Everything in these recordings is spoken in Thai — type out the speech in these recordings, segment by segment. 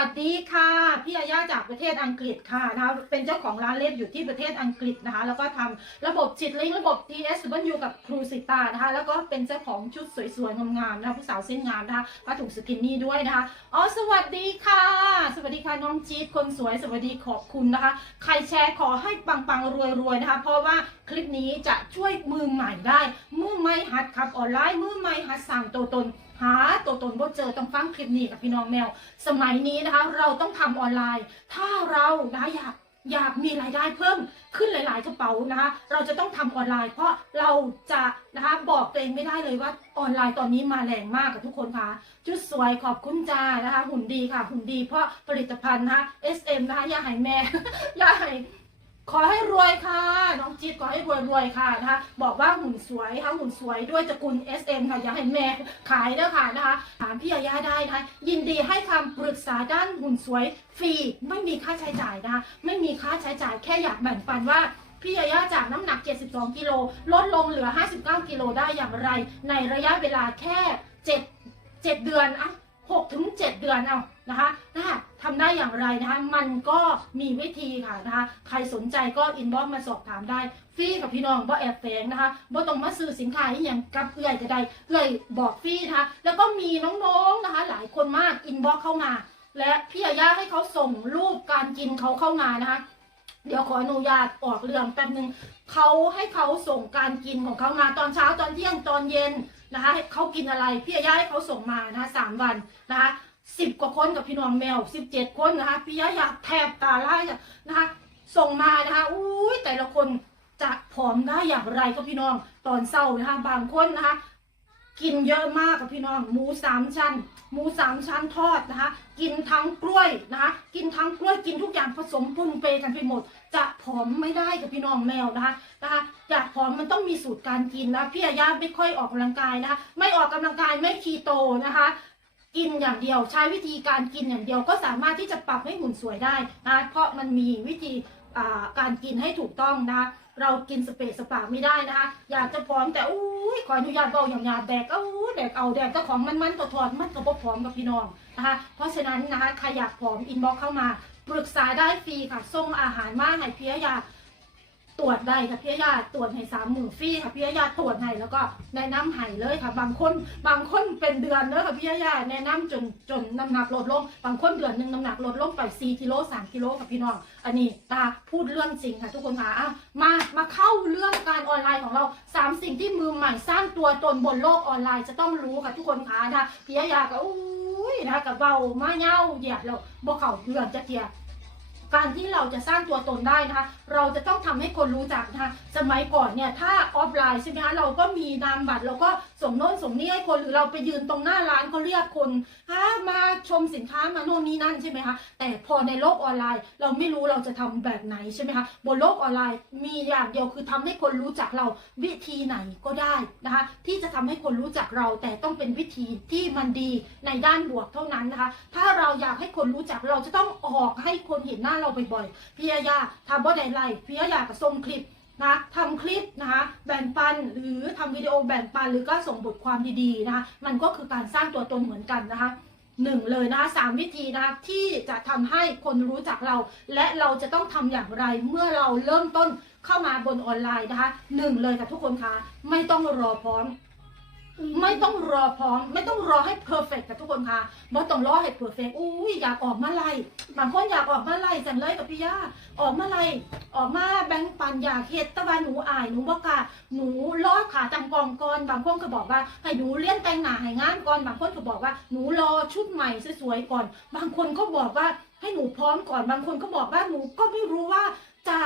วัสดีค่ะพี่อาย่าจากประเทศอังกฤษค่ะนะคะเป็นเจ้าของร้านเล็บอยู่ที่ประเทศอังกฤษนะคะ แล้วก็ทำระบบจิตลิงระบบ TS บันยูกับครูสิตานะคะ แล้วก็เป็นเจ้าของชุดสวยๆงามๆนะคะผู้สาวเส้นงามนะคะผ้าถุงสกินนี่ด้วยนะคะอ๋อสวัสดีค่ะ สวัสดีค่ะน้องจี๊ดคนสวยสวัสดีขอบคุณนะคะ ใครแชร์ขอให้ปังๆรวยๆนะคะ เพราะว่าคลิปนี้จะช่วยมือใหม่ได้มือใหม่หัดขับออนไลน์มือใหม่หัดสั่งตัวตน หาตัวตนบ่เจอต้องฟังคลิปนี้กับพี่น้องแมว สมัยนี้นะคะ เราต้องทำออนไลน์ ถ้าเรานะอยากอยากมีรายได้เพิ่มขึ้นหลาย ๆ กระเป๋านะคะ เราจะต้องทำออนไลน์ เพราะเราจะนะคะบอกตัวเองไม่ได้เลยว่าออนไลน์ตอนนี้มาแรงมากกับทุกคนค่ะชุดสวยขอบคุณจ้านะคะ หุ่นดีค่ะ หุ่นดีเพราะผลิตภัณฑ์นะคะ SM นะคะยาให้แม่ ยาให้ ขอให้รวยค่ะ น้องจี๊ดขอให้รวยรวยค่ะนะคะ บอกว่าหุ่นสวยค่ะหุ่นสวยด้วยตระกูล SM ค่ะ อย่าให้แม่ขายด้อค่ะนะคะ ถามพี่ยาย่าได้นะคะ ยินดีให้คำปรึกษาด้านหุ่นสวยฟรีไม่มีค่าใช้จ่ายนะคะ ไม่มีค่าใช้จ่ายแค่อยากแบ่งปันว่าพี่ยาย่าจากน้ำหนัก 72 กิโลลดลงเหลือ 59 กิโลได้อย่างไร ในระยะเวลาแค่ 7 7 เดือนอะ 6ถึง7เดือนเอานะคะนะคะทำได้อย่างไรนะคะมันก็มีวิธีค่ะนะคะใครสนใจก็อินบ็อกมาสอบถามได้ฟรีกับพี่น้องบ่แอบแฝงนะคะบ่ต้องมาซื้อสินค้าอย่างกับเอื่อยก็ได้เอื่อยบอกฟรีนะคะแล้วก็มีน้องๆนะคะหลายคนมากอินบ็อกเข้ามา และพี่ยาย่าให้เขาส่งรูปการกินเขาเข้ามานะคะเดี๋ยวขออนุญาตออกเรื่องแป๊บนึงเขาให้เขาส่งการกินของเขามาตอนเช้าตอนเที่ยงตอนเย็น นะคะเขากินอะไรพี่ยาย่าให้เขาส่งมานะคะสามวันนะคะสิบกว่าคนกับพี่น้องแมวสิบเจ็ดคนนะคะพี่ยาย่าแทบตาไล่นะคะ ส่งมานะคะอุ้ยแต่ละคนจะผอมได้อย่างไรก็พี่น้องตอนเศร้านะคะ บางคนนะคะ กินเยอะมากกับพี่น้องหมูสามชั้นหมูสามชั้นทอดนะคะ กินทั้งกล้วยนะคะกินทั้งกล้วยกินทุกอย่างผสมปนเปกันไปหมด จะผอมไม่ได้กับพี่น้องแมวนะคะนะคะอยากผอมมันต้องมีสูตรการกินนะพี่อาญาไม่ค่อยออกกำลังกายนะคะไม่ออกกำลังกายไม่คีโตนะคะกินอย่างเดียวใช้วิธีการกินอย่างเดียวก็สามารถที่จะปรับให้หุ่นสวยได้นะเพราะมันมีวิธีการกินให้ถูกต้องนะคะ เรากินสเปซสปาไม่ได้นะคะ อยากจะพร้อมแต่อุ้ยขออนุญาตเบาอย่างหยาแดกเอาแดกเอาแดกเจ้าของมันมันๆถอดมันก็บ่พร้อมกับพี่น้องนะคะ เพราะฉะนั้นนะคะใครอยากผอมอินบ็อกเข้ามาปรึกษาได้ฟรีค่ะส่งอาหารมาให้พี่ยา ตรวจได้ค่ะพี่ยาติตรวจให้สามหมื่นฟรีค่ะพี่ยาติตรวจให้แล้วก็แนะนำให้เลยค่ะ บางคนบางคนเป็นเดือนเลยค่ะพี่ยาติแนะนำจนจนน้ำหนักลดลง บางคนเดือนหนึ่งน้ำหนักลดลงไป4กิโล3กิโลค่ะพี่น้อง อันนี้ตาพูดเรื่องจริงค่ะทุกคนค่ะอะมามาเข้าเรื่องการออนไลน์ของเราสามสิ่งที่มือใหม่สร้างตัวตนบนโลกออนไลน์จะต้องรู้ค่ะทุกคนค่ะนะคะพี่ยาติก็อุ้ยนะคะกับเบามาเย้าเหยียดเราบ่เข่าเรื่องจะเทีย การที่เราจะสร้างตัวตนได้นะคะ เราจะต้องทำให้คนรู้จักนะคะ สมัยก่อนเนี่ยถ้าออฟไลน์ใช่ไหมคะเราก็มีนามบัตรเราก็ส่งโน่นส่งนี่ให้คนหรือเราไปยืนตรงหน้าร้านเขาเรียกคนฮะมาชมสินค้ามาโน่นนี่นั่นใช่ไหมคะแต่พอในโลกออนไลน์ เราไม่รู้เราจะทำแบบไหนใช่ไหมคะบนโลกออนไลน์มีอย่างเดียวคือทำให้คนรู้จักเราวิธีไหนก็ได้นะคะ ที่จะทำให้คนรู้จักเราแต่ต้องเป็นวิธีที่มันดีในด้านบวกเท่านั้นนะคะ ถ้าเราอยากให้คนรู้จักเราจะต้องออกให้คนเห็นหน้าเราบ่อยๆพี่ยายาทำบ่ได้ไรพี่ยายาก็ส่งคลิปนะทำคลิปนะคะแบ่งปันหรือทำวิดีโอแบ่งปันหรือก็ส่งบทความดีๆนะคะมันก็คือการสร้างตัวตนเหมือนกันนะคะหนึ่งเลยนะคะสามวิธีนะคะที่จะทำให้คนรู้จักเรา และเราจะต้องทำอย่างไรเมื่อเราเริ่มต้นเข้ามาบนออนไลน์นะคะหนึ่งเลยค่ะทุกคนคะไม่ต้องรอพร้อม ไม่ต้องรอพร้อม ไม่ต้องรอให้เพอร์เฟกต์กับทุกคนค่ะบ่ต้องรอให้เพอร์เฟกต์อุ้ยอยากออกมาไล่บางคนอยากออกมาไล่จังเลยกับพี่ย่าออกมาไล่ออกมาแบงค์ปันอยากเฮ็ดต่ว่าหนูอายหนูบ่กล้าหนูรอขาจังกองก่อนบางคนก็บอกว่าให้หนูเลี้ยนแต่งหน้าให้งานก่อนบางคนก็บอกว่าหนูรอชุดใหม่สวยๆก่อน บางคนก็บอกว่าให้หนูพร้อมก่อนบางคนก็บอกว่าหนูก็ไม่รู้ว่าจะ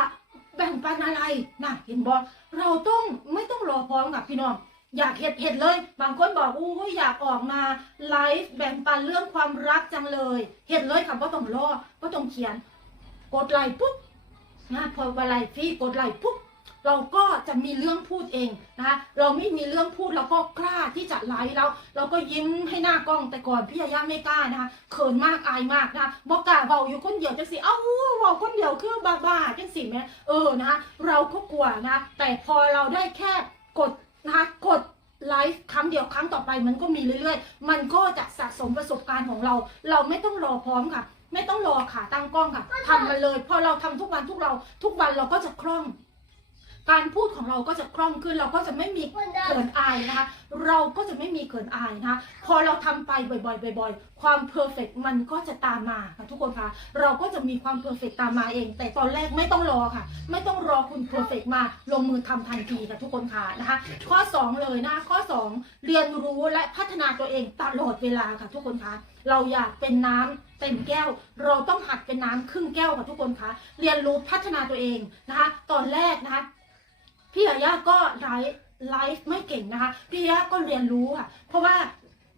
แบ่งปันอะไรนะเห็นบอกเราต้องไม่ต้องรอพร้อมกับพี่น้อง อยากเห็ดเห็ดเลย บางคนบอกอู้อยากออกมาไลฟ์แบ่งปันเรื่องความรักจังเลย เห็ดเลยค่ะว่าต้องรอว่าต้องเขียน กดไลค์ปุ๊บนะพอเวลาพี่กดไลค์ปุ๊บเราก็จะมีเรื่องพูดเองนะคะเราไม่มีเรื่องพูดเราก็กล้าที่จะไลฟ์แล้ว เราก็ยิ้มให้หน้ากล้องแต่ก่อนพี่ยาย่าไม่กล้านะคะเขินมากอายมากนะคะบอกกล้าเบาอยู่คนเดียวจังสิเอ้าเบาคนเดียวคือบ้าบ้าๆจังสิแม่เออนะคะเราก็กลัวนะแต่พอเราได้แค่กด นะคะกดไลฟ์ครั้งเดียวครั้งต่อไปมันก็มีเรื่อยๆ มันก็จะสะสมประสบการณ์ของเรา เราไม่ต้องรอพร้อมค่ะ ไม่ต้องรอขาตั้งกล้องค่ะทำมันเลย พอเราทำทุกวันทุกเรา ทุกวันเราก็จะคล่อง การพูดของเราก็จะคล่องขึ้น เราก็จะไม่มีเขินอายนะคะ เราก็จะไม่มีเขินอายนะคะ พอเราทำไปบ่อยๆบ่อยๆ ความเพอร์เฟกมันก็จะตามมาค่ะทุกคนคะเราก็จะมีความเพอร์เฟกตามมาเอง แต่ตอนแรกไม่ต้องรอค่ะ ไม่ต้องรอคุณเพอร์เฟกมาลงมือทำทันทีค่ะทุกคนค่ะนะคะ ข้อ 2 เลยนะคะข้อ 2 เรียนรู้และพัฒนาตัวเองตลอดเวลาค่ะทุกคนคะเราอยากเป็นน้ำเต็มแก้ว เราต้องหัดเป็นน้ำครึ่งแก้วค่ะทุกคนคะเรียนรู้พัฒนาตัวเองนะคะ ตอนแรกนะคะ พี่ยาย่าก็ไลฟ์ไลฟ์ไม่เก่งนะคะ พี่ยาย่าก็เรียนรู้ค่ะ เพราะว่า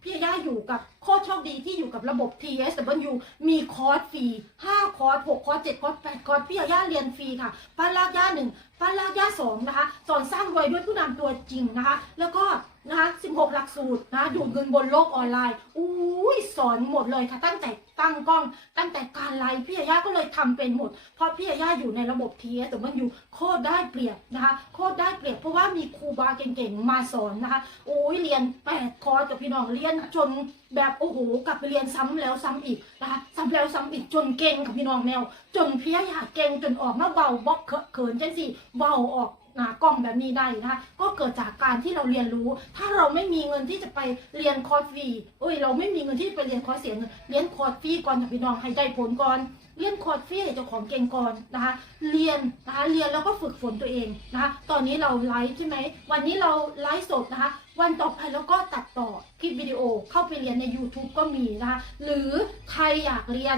พี่ยาย่าอยู่กับโคตรโชคดีที่อยู่กับระบบ TSW มีคอร์สฟรี5คอร์ส6คอร์ส7คอร์ส8คอร์สพี่ยาย่าเรียนฟรีค่ะป้านลากย่าหนึ่งป้านลากย่าสองนะคะ สอนสร้างรวยด้วยผู้นำตัวจริงนะคะ แล้วก็นะคะ16 หลักสูตรนะดูดเงินบนโลกออนไลน์อุ้ยสอนหมดเลยค่ะตั้งแต่ ตั้งกล้องตั้งแต่การไลฟ์พี่ยาย่าก็เลยทำเป็นหมด เพราะพี่ยาย่าอยู่ในระบบ TS แต่มันอยู่โคตรได้เปรียบนะคะโคตรได้เปรียบเพราะว่ามีครูบาเก่งๆมาสอนนะคะโอ้ยเรียนแปดคอร์สกับพี่น้องเรียนจนแบบโอ้โหกลับไปเรียนซ้ำแล้วซ้ำอีกนะคะซ้ำแล้วซ้ำอีกจนเก่งกับพี่น้องแมวจนพี่ยาย่าเก่งจนออกมาเบาบล็อกเขินจังสิเบาออก นากล้องแบบนี้ได้นะคะก็เกิดจากการที่เราเรียนรู้ ถ้าเราไม่มีเงินที่จะไปเรียนคอร์สฟรีเอ้ยเราไม่มีเงินที่ไปเรียนคอร์สเสียเงินเรียนคอร์สฟรีก่อนค่ะพี่น้องให้ได้ผลก่อนเรียนคอร์สฟรีเจ้าของเก่งก่อนนะคะเรียนนะคะเรียนแล้วก็ฝึกฝนตัวเองนะคะตอนนี้เราไลฟ์ใช่ไหมวันนี้เราไลฟ์สดนะคะวันต่อไปแล้วก็ตัดต่อคลิปวิดีโอเข้าไปเรียนใน YouTube ก็มีนะคะหรือใครอยากเรียน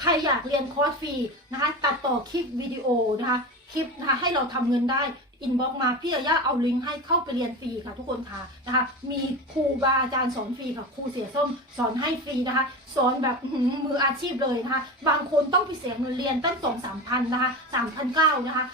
ใครอยากเรียนคอร์สฟรีนะคะตัดต่อคลิปวิดีโอนะคะ คลิปนะคะให้เราทำเงินได้อินบ็อกมาพี่ยาย่าเอาลิงก์ให้เข้าไปเรียนฟรีค่ะทุกคนค่ะนะคะ มีครูบาอาจารย์สอนฟรีค่ะครูเสียส้มสอนให้ฟรีนะคะ สอนแบบมืออาชีพเลยนะคะ บางคนต้องไปเสียเงินเรียนตั้งสองสามพันนะคะสามพันเก้านะคะ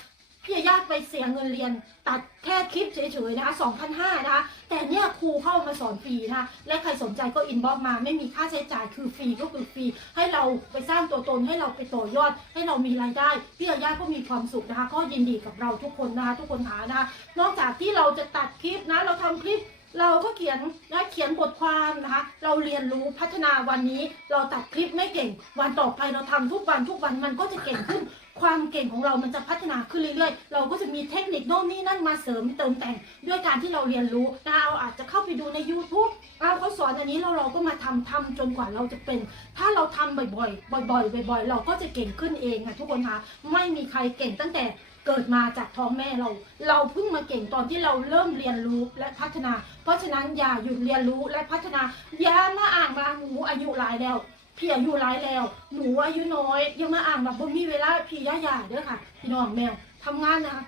พี่ยาย่าไปเสียเงินเรียน ตัดแค่คลิปเฉยๆนะคะ2,500นะคะ แต่เนี่ยครูเข้ามาสอนฟรีนะคะ และใครสนใจก็อินบ็อกมา ไม่มีค่าใช้จ่ายคือฟรีก็คือฟรี ให้เราไปสร้างตัวตนให้เราไปต่อยอด ให้เรามีรายได้ พี่ยาย่าก็มีความสุขนะคะ ก็ยินดีกับเราทุกคนนะคะ ทุกคนหานะคะ นอกจากที่เราจะตัดคลิปนะ เราทำคลิปเราก็เขียนนะเขียนบทความนะคะ เราเรียนรู้พัฒนาวันนี้ เราตัดคลิปไม่เก่ง วันต่อไปเราทำทุกวันทุกวันมันก็จะเก่งขึ้น ความเก่งของเรามันจะพัฒนาขึ้นเรื่อยๆ เราก็จะมีเทคนิคโน่นนี่นั่นมาเสริมเติมแต่ง ด้วยการที่เราเรียนรู้นะเราอาจจะเข้าไปดูใน YouTube เอาเขาสอนอันนี้เราเราก็มาทำทำจนกว่าเราจะเป็น ถ้าเราทำบ่อยๆ บ่อยๆ บ่อย ๆ เราก็จะเก่งขึ้นเองค่ะทุกคนคะไม่มีใครเก่งตั้งแต่เกิดมาจากท้องแม่เรา เราเพิ่งมาเก่งตอนที่เราเริ่มเรียนรู้และพัฒนา เพราะฉะนั้นอย่าหยุดเรียนรู้และพัฒนาอย่ามาอ่างมาหนูอายุหลายแล้ว พี่อายุร้ายแล้ว หนูอายุน้อย ยังมาอ่างแบบบ่มีเวลาพี่ย่าหย่าเด้อค่ะ พี่น้องแมวทำงานนะคะ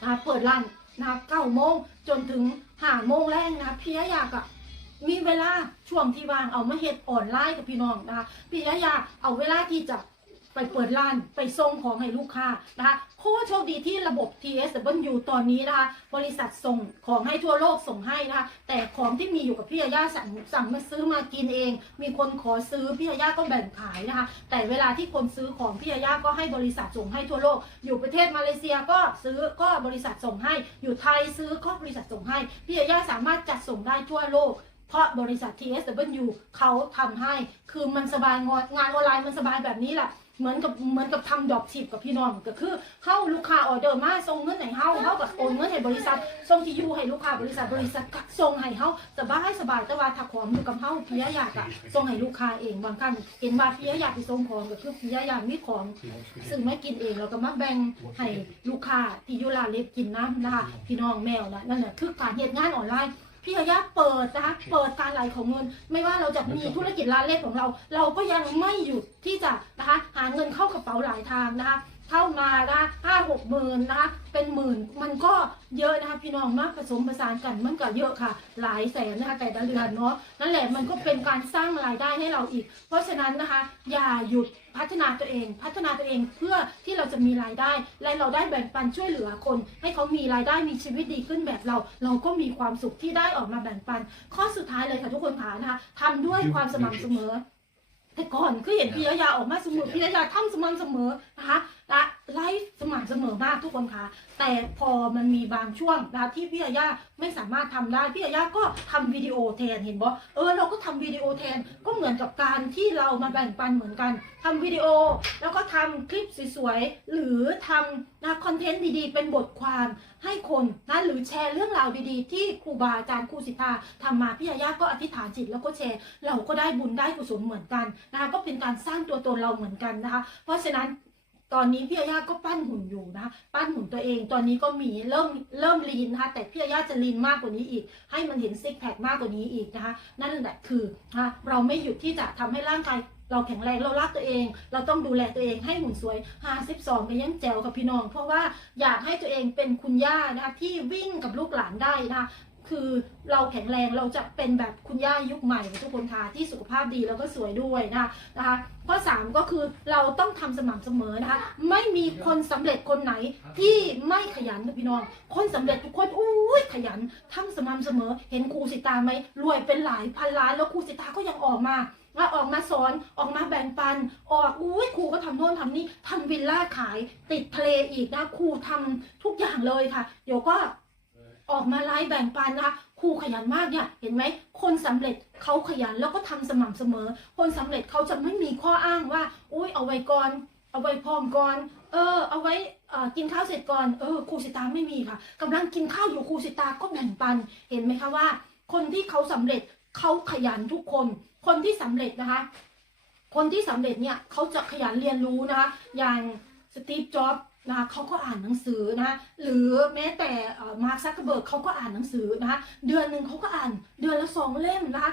นะคะเปิดร้านนะคะเก้าโมงจนถึงห้าโมงแรงนะพี่ย่าหย่าก็มีเวลาช่วงที่ว่างเอามาเฮ็ดออนไลน์กับพี่น้องนะคะพี่ย่าหย่าเอาเวลาที่จะ ไปเปิดร้านไปส่งของให้ลูกค้านะคะโคโชคดีที่ระบบ TSW ตอนนี้นะคะบริษัทส่งของให้ทั่วโลกส่งให้นะคะแต่ของที่มีอยู่กับพี่ยาย่าสั่งสั่งมาซื้อมากินเอง มีคนขอซื้อพี่ยาย่าก็แบ่งขายนะคะแต่เวลาที่คนซื้อของพี่ยาย่าก็ให้บริษัทส่งให้ทั่วโลก อยู่ประเทศมาเลเซียก็ซื้อก็บริษัทส่งให้ อยู่ไทยซื้อก็บริษัทส่งให้พี่ยาย่าสามารถจัดส่งได้ทั่วโลกเพราะบริษัท TSW เขาทำให้ คือมันสบายงานงานออนไลน์มันสบายแบบนี้แหละ เหมือนกับเหมือนกับทำดอกชิปกับพี่น้องก็คือเข้าลูกค้าออเดอร์มาส่งเงินให้เฮาเฮากับโอนเงินให้บริษัทส่งที่อยู่ให้ลูกค้าบริษัทบริษัทก็ส่งให้เฮาสบายสบายแต่ว่าถ้าของอยู่กับเฮาพี่ยายากอะส่งให้ลูกค้าเองบางครั้งเห็นว่าพี่ยายากไปส่งของก็คือพี่ยายากมีของซึ่งไม่กินเองเราก็มาแบ่งให้ลูกค้าที่อยู่ร้านเล็บกินน้ำนะคะพี่น้องแมวนะนั่นแหละคือการเหตุงานออนไลน์ พี่ยาย่าเปิดนะคะเปิดการไหลของเงิน ไม่ว่าเราจะมีธุรกิจร้านเล็กของเรา เราก็ยังไม่หยุดที่จะนะคะหาเงินเข้ากระเป๋าหลายทางนะคะ เข้ามานะห้าหกหมื่นนะคะเป็นหมื่นมันก็เยอะนะคะพี่น้องมาผสมผสานกันมันก็เยอะค่ะ หลายแสนนะคะแต่ละเดือนเนาะนั่นแหละมันก็เป็นการสร้างรายได้ให้เราอีก เพราะฉะนั้นนะคะอย่าหยุดพัฒนาตัวเอง พัฒนาตัวเองเพื่อที่เราจะมีรายได้ และเราได้แบ่งปันช่วยเหลือคน ให้เขามีรายได้มีชีวิตดีขึ้นแบบเรา เราก็มีความสุขที่ได้ออกมาแบ่งปัน ข้อสุดท้ายเลยค่ะทุกคนค่ะนะคะทำด้วยความสม่ำเสมอ แต่ก่อนคือเห็นพี่ยายาออกมาสมุดพี่ยายาทำสม่ำเสมอนะคะ สม่ำเสมอมากทุกคนคะแต่พอมันมีบางช่วงนะที่พี่ยาย่าไม่สามารถทำได้พี่ยาย่าก็ทำวิดีโอแทนเห็นบ่เออเราก็ทำวิดีโอแทนก็เหมือนกับการที่เรามาแบ่งปันเหมือนกันทำวิดีโอ แล้วก็ทำคลิปสวยๆหรือทำนะคอนเทนต์ดีๆ เป็นบทความให้คนนะหรือแชร์เรื่องราวดีๆ ที่ครูบาอาจารย์ครูสิทธาทำมาพี่ยาย่าก็อธิษฐานจิตแล้วก็แชร์ เราก็ได้บุญได้กุศลเหมือนกันนะคะก็เป็นการสร้างตัวตนเราเหมือนกันนะคะ เพราะฉะนั้น ตอนนี้พี่ยาย่าก็ปั้นหุ่นอยู่นะคะปั้นหุ่นตัวเองตอนนี้ก็มีเริ่มเริ่มลีนนะคะแต่พี่ยาย่าจะลีนมากกว่านี้อีก ให้มันเห็นซิกแพคมากกว่านี้อีกนะคะ นั่นแหละคือนะะเราไม่หยุดที่จะทำให้ร่างกายเราแข็งแรงเรารักตัวเอง เราต้องดูแลตัวเองให้หุ่นสวย 52ก็ยังแจ๋วกับพี่น้อง เพราะว่าอยากให้ตัวเองเป็นคุณย่านะคะที่วิ่งกับลูกหลานได้นะคะ คือเราแข็งแรงเราจะเป็นแบบคุณย่ายุคใหม่ทุกคนค่ะที่สุขภาพดีแล้วก็สวยด้วยนะคะนะคะข้อ 3 ก็คือเราต้องทำสม่ำเสมอนะคะไม่มีคนสำเร็จคนไหนที่ไม่ขยันพี่น้อง คนสำเร็จทุกคนอุ้ยขยันทำสม่ำเสมอ เห็นครูสิตาไหมรวยเป็นหลายพันล้านแล้วครูสิตาก็ยังออกมาว่าออกมาสอนออกมาแบ่งปัน ออกอุ้ยครูก็ทำโน่นทำนี่ทำวิลล่าขายติดทะเลอีกนะครูทำทุกอย่างเลยค่ะเดี๋ยวก็ ออกมาไลฟ์แบ่งปันนะคะครูขยันมากเนี่ยเห็นไหมคนสำเร็จเขาขยันแล้วก็ทำสม่ำเสมอ คนสำเร็จเขาจะไม่มีข้ออ้างว่าอุ้ยเอาไว้ก่อนเอาไว้พร้อมก่อนเออ เอาไว้กินข้าวเสร็จก่อนเออครูสิตาไม่มีค่ะกำลังกินข้าวอยู่ครูสิตาก็แบ่งปัน เห็นไหมคะว่า คนที่เขาสำเร็จเขาขยันทุกคน คนที่สำเร็จนะคะ คนที่สำเร็จเนี่ยเขาจะขยันเรียนรู้นะคะอย่างสตีฟจ็อบส์ นะคะเขาก็อ่านหนังสือนะคะหรือแม้แต่มาร์คซักเกอร์เบิร์กเขาก็อ่านหนังสือนะคะเดือนหนึ่งเขาก็อ่านเดือนละสองเล่มนะคะ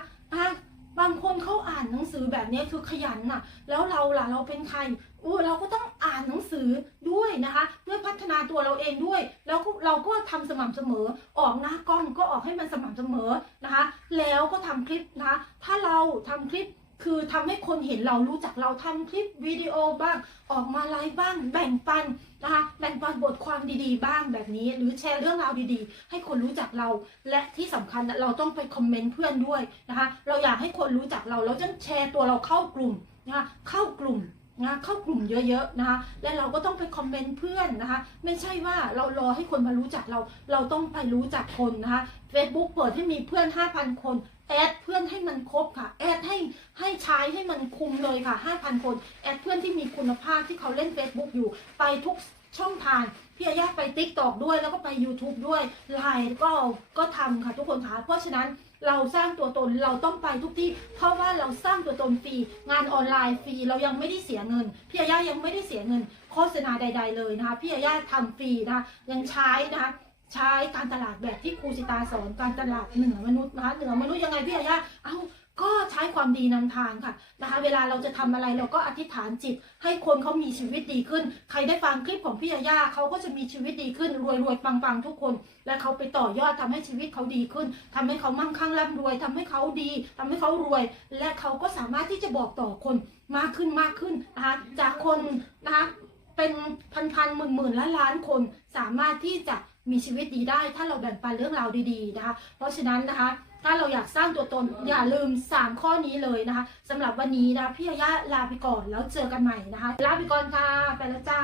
บางคนเขาอ่านหนังสือแบบนี้คือขยันน่ะ แล้วเราล่ะเราเป็นใครอู้เราก็ต้องอ่านหนังสือด้วยนะคะเพื่อพัฒนาตัวเราเองด้วย แล้วเราก็ทำสม่ำเสมอ ออกหน้ากล้องก็ออกให้มันสม่ำเสมอนะคะ แล้วก็ทำคลิปนะคะถ้าเราทำคลิป คือทำให้คนเห็นเรารู้จักเราทำคลิปวิดีโอบ้าง ออกมาไลฟ์บ้าง แบ่งปันนะคะแบ่งปันบทความดีๆ บ้างแบบนี้ หรือแชร์เรื่องราวดีๆ ให้คนรู้จักเรา และที่สำคัญเราต้องไปคอมเมนต์เพื่อนด้วยนะคะ เราอยากให้คนรู้จักเราเราจะแชร์ตัวเราเข้ากลุ่มนะคะเข้ากลุ่มนะเข้ากลุ่มเยอะๆนะคะ และเราก็ต้องไปคอมเมนต์เพื่อนนะคะ ไม่ใช่ว่าเรารอให้คนมารู้จักเรา เราต้องไปรู้จักคนนะคะ Facebook เปิดให้มีเพื่อน 5,000 คน แอดเพื่อนให้มันครบค่ะ แอดให้ให้ใช้ให้มันคุมเลยค่ะ 5,000 คน แอดเพื่อนที่มีคุณภาพที่เขาเล่น Facebook อยู่ ไปทุกช่องทางพี่อาญาไป t ิ k t o k ด้วยแล้วก็ไป YouTube ด้วยไลน์ก็ก็ทำค่ะทุกคนคะเพราะฉะนั้นเราสร้างตัวตนเราต้องไปทุกที่ เพราะว่าเราสร้างตัวตนฟรี งานออนไลน์ฟรีเรายังไม่ได้เสียเงิน พี่อาญายังไม่ได้เสียเงิน โฆษณาใด ๆ เลยนะคะพี่อาญาทำฟรีนะคะยังใช้นะคะ ใช้การตลาดแบบที่ครูสิตาสอนการตลาดเหนือมนุษย์นะคะเหนือมนุษย์ยังไงพี่อาญาเอ้าก็ใช้ความดีนำทางค่ะนะคะ เวลาเราจะทำอะไรเราก็อธิษฐานจิต ให้คนเขามีชีวิตดีขึ้น ใครได้ฟังคลิปของพี่อาญาเขาก็จะมีชีวิตดีขึ้น รวยรวยปังปังทุกคน และเขาไปต่อยอดทำให้ชีวิตเขาดีขึ้นทำให้เขามั่งคั่งร่ำรวยทำให้เขาดีทำให้เขารวย และเขาก็สามารถที่จะบอกต่อคนมากขึ้นมากขึ้นนะคะจากคนนะคะเป็นพันพันหมื่นหมื่นล้านล้านคนสามารถที่จะ มีชีวิตดีได้ถ้าเราแบ่งปันเรื่องราวดีๆนะคะ เพราะฉะนั้นนะคะ ถ้าเราอยากสร้างตัวตนอย่าลืม 3 ข้อนี้เลยนะคะสำหรับวันนี้นะพี่ยาย่าลาไปก่อนแล้วเจอกันใหม่นะคะ ลาไปก่อนค่ะ ไปแล้วจ้า